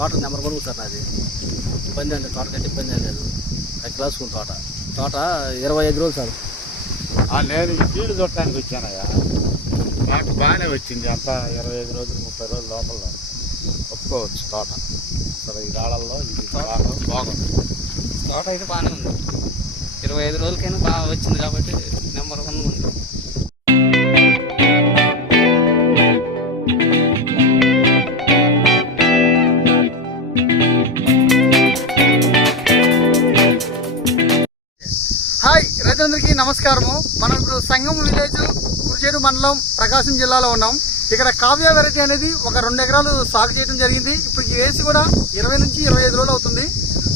తోట number one sir నాది. ఇబ్బంది అండి తోట కట్టి ఇబ్బంది లేదు. అది క్లాసుకున్న తోట. తోట ఇరవై ఐదు రోజులు సార్. ఆ, నేను ఫీల్డ్ చూడటానికి వచ్చానయ్యా. నాకు బాగానే వచ్చింది అంతా ఇరవై ఐదు రోజులు ముప్పై రోజుల లోపల. ఒప్పుకోవచ్చు తోట. అసలు ఈ రాళ్ళల్లో ఇది బాగా బాగుంది. తోట అయితే బాగానే ఉంది. ఇరవై ఐదు రోజులకైనా బాగా వచ్చింది కాబట్టి నెంబర్ వన్ ఉంది. రైతులందరికీ నమస్కారము. మనం ఇప్పుడు సంగం విలేజ్ కురిచేడు మండలం ప్రకాశం జిల్లాలో ఉన్నాం. ఇక్కడ కావ్య వెరైటీ అనేది ఒక రెండు ఎకరాలు సాగు చేయడం జరిగింది. ఇప్పుడు ఈ వేసి కూడా ఇరవై నుంచి ఇరవై ఐదు రోజులు అవుతుంది.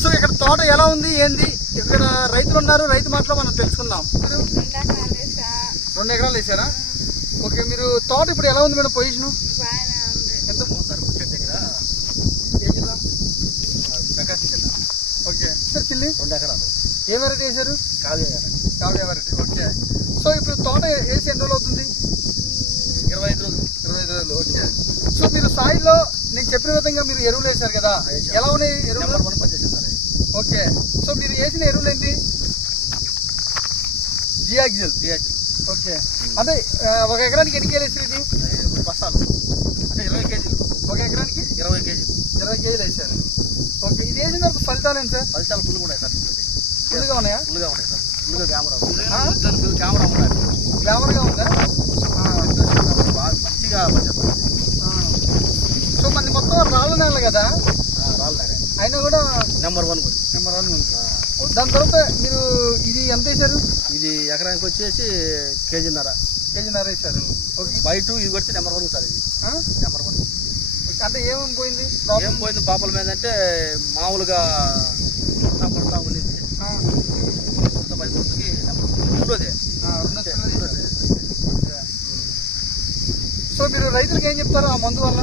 సో ఇక్కడ తోట ఎలా ఉంది ఏంది? ఇక్కడ రైతులు ఉన్నారు రైతు మాటలో మనం తెలుసుకుందాం. మీరు రెండు ఎకరాలు వేసారా? ఓకే మీరు తోట ఇప్పుడు ఎలా ఉంది మేడం పొజిషన్? ఎంత? ఏ జిల్లా ప్రకాశం జిల్లా. ఓకే. Sir chilli? రెండు ఎకరాలు. ఏ వెరైటీ వేసారు? Kavya variety okay. సో ఇప్పుడు తోట వేసి ఎన్ని రోజులు అవుతుంది? ఇరవై ఐదు రోజులు. ఇరవై ఐదు రోజులు ఓకే. సో మీరు సాయిల్లో నేను చెప్పిన విధంగా మీరు ఎరువులు వేశారు కదా? ఎలా ఉన్నాయి ఎరువులు. ఓకే. సో మీరు వేసిన ఎరువులు ఏంటి? జియాక్జిల్. DHL. ఓకే. అంటే ఒక ఎకరానికి ఎన్ని కేజీలు వేసారు ఇది? బస్తాలు. అంటే ఇరవై కేజీలు. ఒక ఎకరానికి? ఇరవై కేజీలు. ఇరవై కేజీలు వేసారు ఓకే. ఇది వేసిన తర్వాత ఫలితాలు ఏంటి సార్? ఫలితాలు ఫుల్ ఉన్నాయి సార్. ఫుల్గా ఉన్నాయా? ఫుల్గా ఉన్నాయి సార్. ఫుల్గా కెమెరా? ఫుల్ కెమెరా గ్లామర్గా ఉందా? బాగా మంచిగా. సో మంది మొత్తం రాళ్ళ నేల కదా? అయినా కూడా నెంబర్ వన్ గురించి నెంబర్ వన్ దాని తర్వాత మీరు ఇది ఎంత వేశారు? ఇది ఎకరానికి వచ్చేసి కేజీన్నర. కేజీన్నర వేశారు. ఓకే. బయట ఇది కొడితే నెంబర్ వన్ సార్ ఇది? నెంబర్ వన్ అంటే ఏమేమి పోయింది? ఏం పోయింది? పాపల మీద అంటే మామూలుగా పడతా పడతా ఉండింది ఆ, కొత్త పది కొట్టుకి నెంబర్ వన్ రెండోదే ఆ, రెండో చిన్నది వేశారు. ఓకే. సో మీరు రైతులకు ఏం చెప్తారు ఆ మందు వల్ల?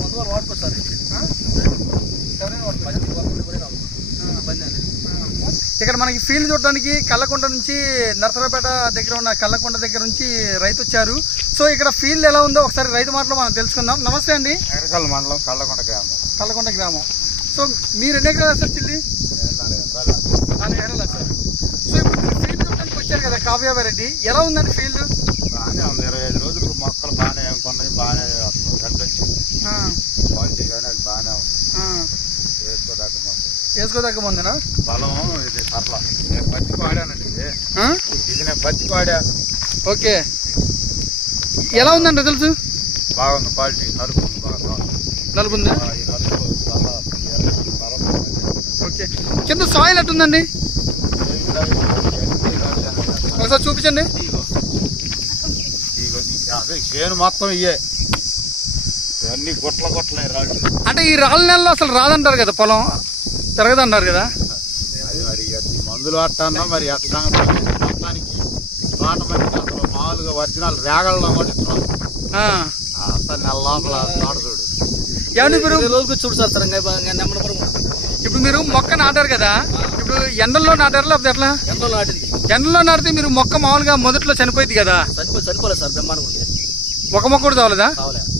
ముందు వాళ్ళు వాడుకోరు సార్? ఎవరైనా వాడుకోరా? ఇక్కడ మనకి ఫీల్డ్ చూడడానికి కల్లకొండ నుంచి నర్సరాపేట దగ్గర ఉన్న కల్లకొండ దగ్గర నుంచి రైతు వచ్చారు. సో ఇక్కడ ఫీల్డ్ ఎలా ఉందో ఒకసారి రైతు మాటలో మనం తెలుసుకుందాం. నమస్తే అండి. ఎరకల్ మండలం కళ్ళకొండ గ్రామం. కల్లకొండ గ్రామం. సో మీరు ఎన్ని ఎకరాలు సార్ చిల్లి? నాలుగు ఎకరాలు. సార్ సో ఇప్పుడు ఫీల్డ్ చూడడానికి వచ్చారు కదా కావ్య వెరైటీ ఎలా ఉందండి ఫీల్డ్ బాగానే ఉంది ఇరవై ఐదు రోజులకు మొక్కలు బాగానే కొన్నాయి బాగానే అసలు గడ్డ వచ్చింది క్వాలిటీ కానీ అది బాగానే ఉంది వేసుకోదాకా మొక్క వేసుకోదగ్గ ముందునా? బలం ఇది పర్ల నేను పత్తికి వాడానండి ఇది. నేను పత్తికి వాడా. ఓకే. ఎలా ఉందండి రిజల్ట్స్? బాగుంది క్వాలిటీ నలుపు ఉంది బాగా. నలుపు ఉందా. ఓకే. కింద సాయిల్ ఎట్టుందండి? ఒకసారి చూపించండి. చేను మొత్తం ఇయ్యే. ఇవన్నీ గుట్ల గుట్లే రాళ్ళు. అంటే ఈ రాళ్ళ నెలలో అసలు రాదంటారు కదా పొలం? తిరగదంటారు కదా? అది మరి మందులు పట్టానా మరి ఎట్లా మొత్తానికి తోట మరి అసలు మామూలుగా ఒరిజినల్ రేగల్లో కూడా. అసలు నెల లోపల తోట చూడు. ఏమండి మీరు? రోజులకు చూడు సార్ ఇప్పుడు మీరు మొక్క నాటారు కదా? ఇప్పుడు ఎండల్లో నాటారు లేకపోతే ఎట్లా? ఎంతో నాటిది. ఎండలో నాటితే మీరు మొక్క మామూలుగా మొదట్లో చనిపోయింది కదా? చనిపో చనిపోలేదు సార్ బ్రహ్మాండం ఒక మొక్క కూడా చావలేదా కావలే ఆ.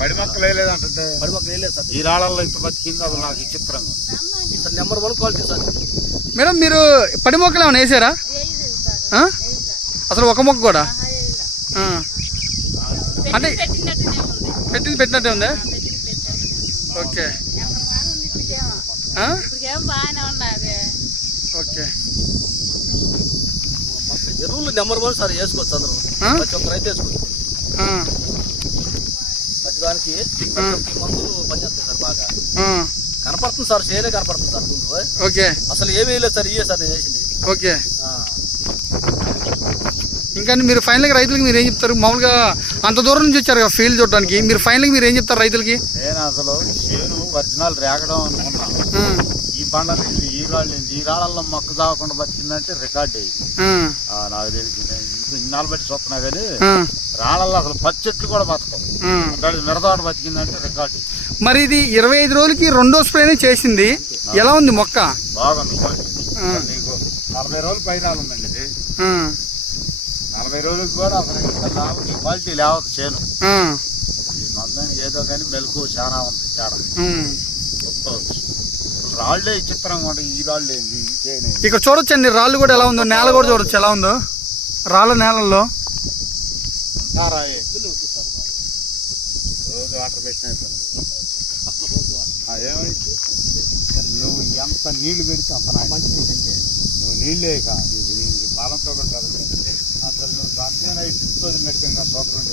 పడి మొక్కలు వేయలేదంటే పడి మొక్క వేయలేదు సార్. ఈ రాళ్ళల్లో ఇంత బతికింది అది నాకు విచిత్రంగా ఉంది. Sir number one quality sir. Madam మీరు పడి మొక్కలు ఏమైనా వేసారా? ఆ? అసలు ఒక మొక్క కూడా? ఆ. అంటే పెట్టింది పెట్టినట్టే ఉందా? ఓకే. ఓకే. ఎరువులు నెంబర్ వన్ సార్ వేసుకోవచ్చు అందరూ? ప్రతి ఒక్క రైతు వేసుకోవచ్చు. దానికి మందులు పనిచేస్తాయి సార్ బాగా. కనపడుతుంది సార్ చేనే కనపడుతుంది సార్ ముందు. ఓకే. అసలు ఏమీ వేయలేదు సార్ ఇయ్యే సార్ నేను చేసింది. ఓకే. ఆ. ఇంకా మీరు ఫైనల్గా రైతులకి మీరు ఏం చెప్తారు? మామూలుగా అంత దూరం నుంచి వచ్చారు కదా ఫీల్డ్ చూడడానికి మీరు ఫైనల్గా మీరు ఏం చెప్తారు రైతులకి? నేను అసలు చేను ఒరిజినల్ రేగడం అనుకున్నాను ఆ. ఈ ఇది, ఈ రాళ్ళు ఈ రాళ్ళల్లో మొక్క తాగకుండా బతికిందంటే రికార్డ్ అయ్యింది నాకు తెలిసి నేను ఇంత ఇన్నాళ్ళు బట్టి చూస్తున్నా కానీ. రాళ్ళల్లో అసలు పచ్చెట్లు కూడా బతకవు. అక్కడ మిరదాట బతికిందంటే రికార్డు. మరి ఇది ఇరవై ఐదు రోజులకి రెండో స్ప్రేనే చేసింది. ఎలా ఉంది మొక్క? బాగుంది నలభై రోజులు పైన ఉందండి ఇది. నలభై రోజులకు కూడా అసలు ఈ క్వాలిటీ లేవదు చేను. ఆ. ఈ మందని ఏదో కానీ మెలకు చాలా ఉంది చాలా. రాళ్ళే చిత్రంగా ఉంటాయి ఈ రాళ్ళు ఏంది? ఇక్కడ చూడొచ్చండి రాళ్ళు కూడా ఎలా ఉందో నేల కూడా చూడొచ్చు ఎలా ఉందో? రాళ్ళ నేలల్లో. రాయే. పెట్టినా ఏమైంది? నువ్వు ఎంత నీళ్ళు పెడితే అంత నాకు నువ్వు నీళ్ళే కా నీకు నీకు బలంతో కూడా కాదు. అసలు నువ్వు దాంట్లోనే ఇస్తుంది మెడికల్ సోకరం